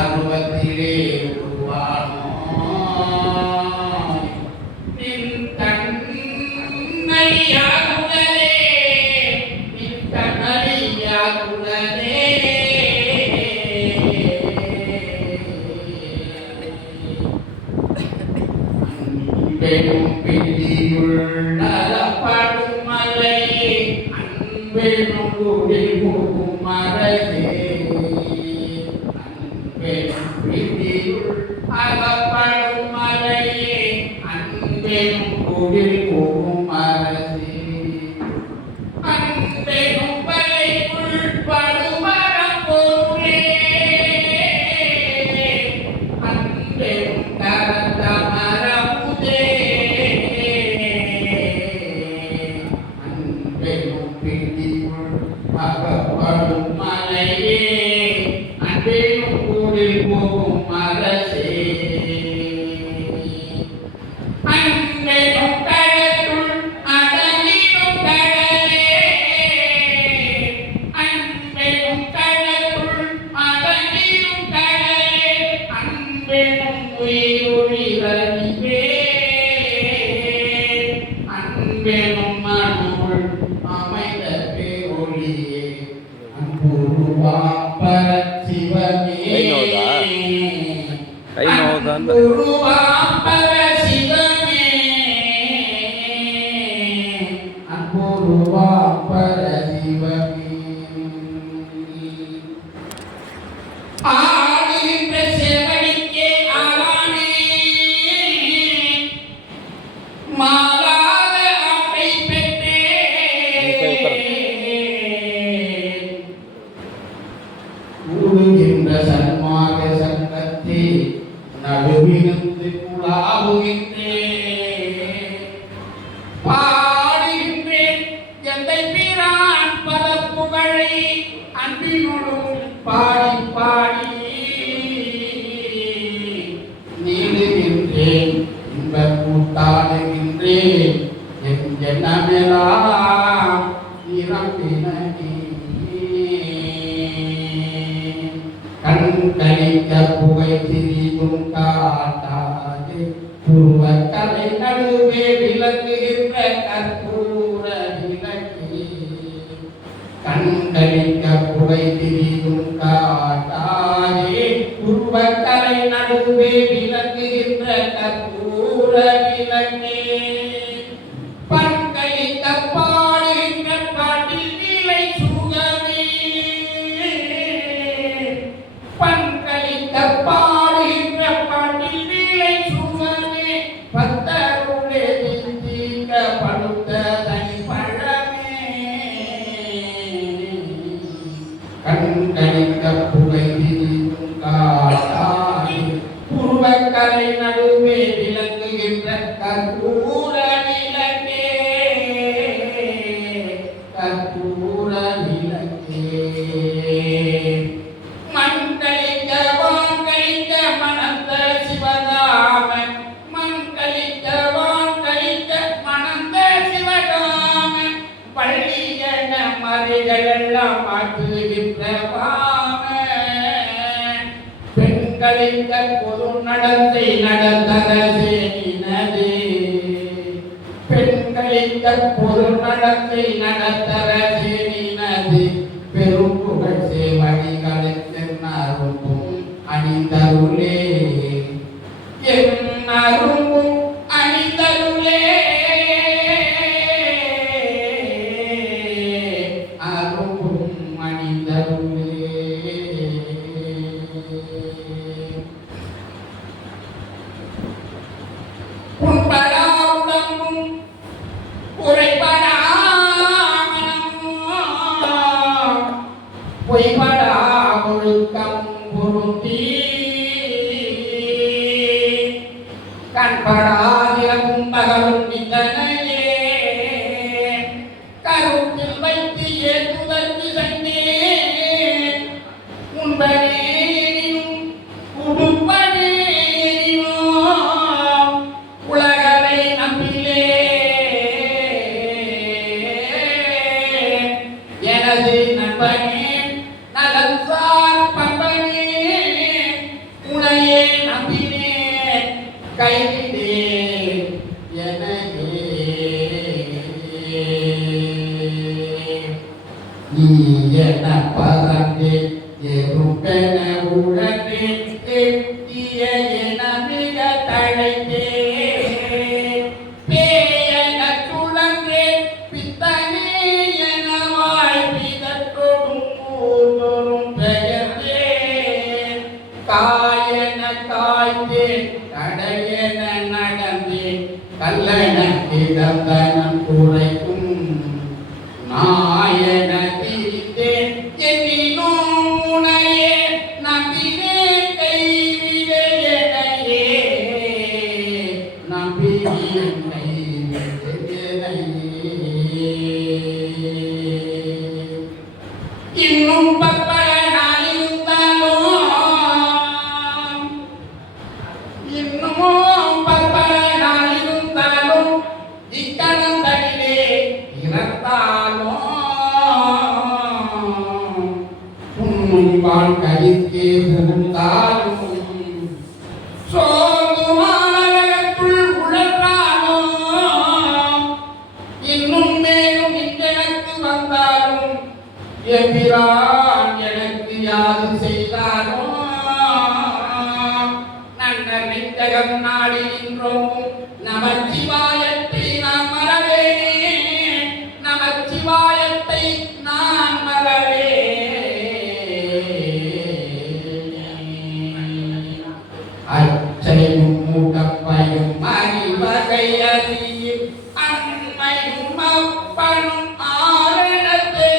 அருவத்திலே உருவானோ நின் கண்ணடியாகுதலே நின் கண்ணடியாகுதலே அன்பெனும் பிடியுள்ள படுமலையே அன்பெனும் குடில் புகும் மலையே அன்பெனும் பிடியுள் அகப்படும் மலையே அன்பெனும் குடில் புகும் மலையே அன்பெனும் பலைக்குள் படுமரம் பொருளே அன்பெனும் கரந்த மரமுதே அன்பெனும் பிடியுள் அகப்படும் மலையே அன்பெனும் குடில் புகும் மலையே அன்பெனும் கடலுள் அடங்கிடும் கடலே அன்பெனும் கடலுள் அடங்கிடும் கடலே அன்பெனும் உயிருழிவறிவே அன்பெனும் மனுள் அமைந்த பேரொளியே அன்புருவாம் பரசிவமே அன்புருவாம் பரசிவமே அன்புருவாம் பரசிவமே ஆடுகின்ற செவடிக்கே ஆளானே மாலாத ஆட்டை பெற்றேன் கூடுகின்ற சன்மாக சங்கத்தே நடுவிருந்து குழாவுகின்றேன் பாடுகின்றேன் எந்தை பிரான் பதப்புகழை அன்பினோடும் பாடி பாடி நீடுகின்றேன் இன்பக் கூத்தாடுகின்றேன் என் எண்ணமெல்லாம் நிரம்பினே கண் கழிக்க புகை திரியும் காட்டாது புருவக்கலை நடுவே விளங்குகின்ற கற்பூர விளக்கே கண் கழிக்க புகை திரியும் காட்டாதே புருவக்கலை நடுவே விளங்குகின்ற கற்பூர விளக்கே பண்களித்த பாடுகின்ற பாட்டில் நிலை சுகமே பண்களித்த பாடுகின்ற பாட்டில் நிலை சுகமே பத்தருளே தீர்க்க படுத்த தனி பழமே கண்களித்த புகை திரியும் காட்டாய் புருவக்கலை நடுவே விளங்குகின்ற கற்பூர விளக்கே கற்பூர விளக்கே மண்களித்த வான்களித்த மணந்த சிவகாமன் மண்களித்த வான்களித்த மணந்த சிவகாமன் பள்ளியன மறைகளெல்லாம் மாற்றுகின்ற வாமன் பெண்களித்த பொது நடத்தை நடத்தரசேனதே பெண்களித்த பொது நடத்தை நடத்தரசேனது பெரும் புகழ் சேவடிகளுக்கும் அணிந்தருளே என் அரும்பும் அணிந்தருளே அரும்பும் அணிந்தருளே உன்படா உடம்பும் உரைப்படா மனமும் பொய்படா ஒழுக்கம் பொருந்தி கண்படாதிரமும் பகலும் நிந்தனையே கருத்தில் வைத்து ஏற்றுதற்கு சென்றேன் உண்பனேனும் உடுப்பனேனும் உலகலை நம்பிலே எனது நண்பனே நலன்சார் பண்பனே உழன்று எட்டிய என மிக தழைத்தே பேயன சுழன்றே பித்தனே என வாழ்விதற்றோடும் ஊதொரும் பெயர்ந்தே காயன காய்ந்தே கடையென நடந்தே கல்லன கிடந்தனம் குறைக்கும் நாயன திரித்தேன் என்னினும் உனையே நம்பினேன் கைவிடையனையே நம்பினேன் கைவிடையனையே இன்னும் பற்பல நாள் இருந்தாலும் இன்னமும் பற்பல நாள் இருந்தாலும் இக்கணந்தனிலே இறந்தாலும் உன்னும் வாழ்க்கைக்கே புகுந்தாலும் சோதுமானகத்துள் உழன்றாலும் இன்னும் மேலும் இங்கெனக்கு வந்தாலும் எம்பிரான் எனக்கு யாது செய்தாலும் நன்னரை ஜெகம் நாடி நின்றோம் நமச்சிவாயத்தை நாம் மறவேனே நமச்சிவாயத்தை நான் மறவே அச்சையும் மூட்டப்பையும் அறிவகை அறியும் அம்மையும் அப்பனும் ஆரணத்தை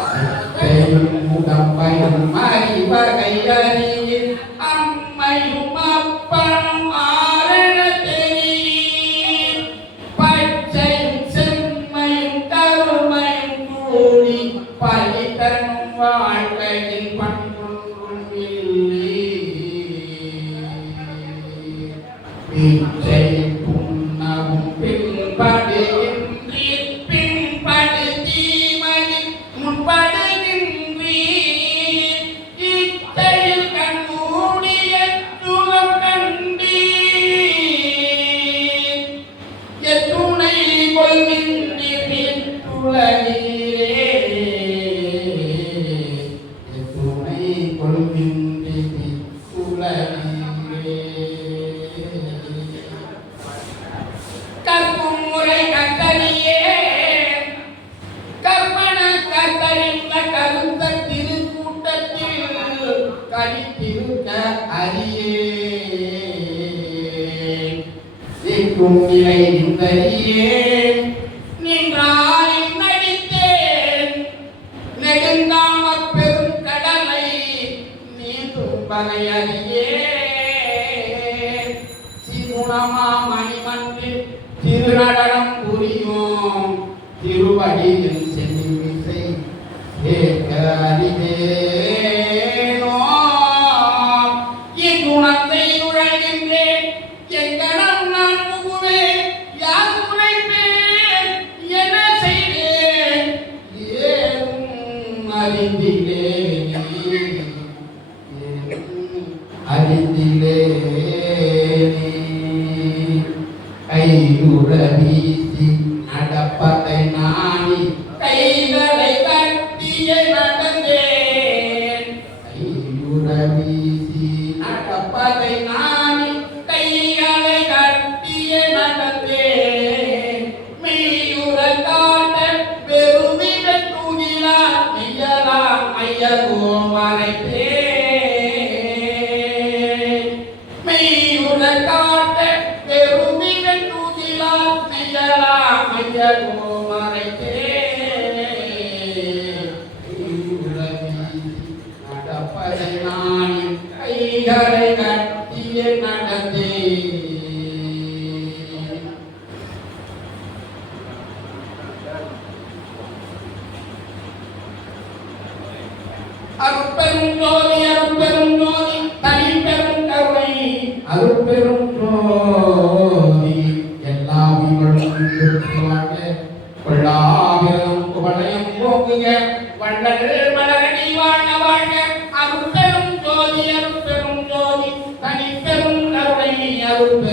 அச்சையும் மூட்டப்பையும் அறிவகை அறியும் அம்மையும் அப்பனும் ஆரணத்தை பச்சையும் செம்மையும் கருமையும் கூடி பழித்தனும் வாழ்க்கையின் பண்பொன்றும் இல்லை பிச்சை புன்னவும் பின்படுகின்றி பின்படு தீமையில் முன்படுகின்றி இச்சையில் கண்மூடிய சுகம் கண்டீ எத்துணை கொள்கின்றி துளநீரே எத்துணை கொள்கின்றி துளநீரே கற்கும் முறை கத்தரியே கற்பன கத்தறிந்த கருத்த திருக்கூட்டத்தில் கழித்திருக்க அறியே நிற்கும் நிலை நின்றறியே நின்றாய் நடித்தேன் நெடுங்காமப் பெரும் கடலை நீந்தும் பனை அறியே சிறுணமா மணிமன்றில் திருநடனம் புரியும் திருவடியில் செல்லிசை கேட்க அறிவேனோ இக்குணத்தை உழைகின்றேன் எங்கனம் நான் புகுவேன் யார் உழைப்பேன் என்ன செய்வேன் ஏதும் அறிந்திலேனே அறிந்திலேனே கையுற வீசி நடப்பதை நாணி கைகளை கட்டிய நடந்தேன் கையுற வீசி நடப்பதை நாணி கைகளை கட்டிய நடந்தேன் மெய்யுற காட்ட பெருமிட தூகிலா மெய்யலா ஐயகோ மறைத்தேன் மெய்யுற காட்ட பெருமிட தூகிலா மெய்யலா ஐயகோ மறைத்தேன் கையுற வீசி நடப்பதை நாணி கைகளை கட்டிய நடந்தேன் அருட்பெரும் ஜோதி அருட்பெரும் ஜோதி தனிப்பெரும் கருணை அருட்பெரும் ஜோதி எல்லா உயிர்களும் இருப்பாக கொள்ளாவிரதம் குவளையம் போக்குக வள்ளல் மலரடி வாழ வாழ்க அருட்பெரும் ஜோதி தனிப்பெரும் கருணை அருட்பெரும்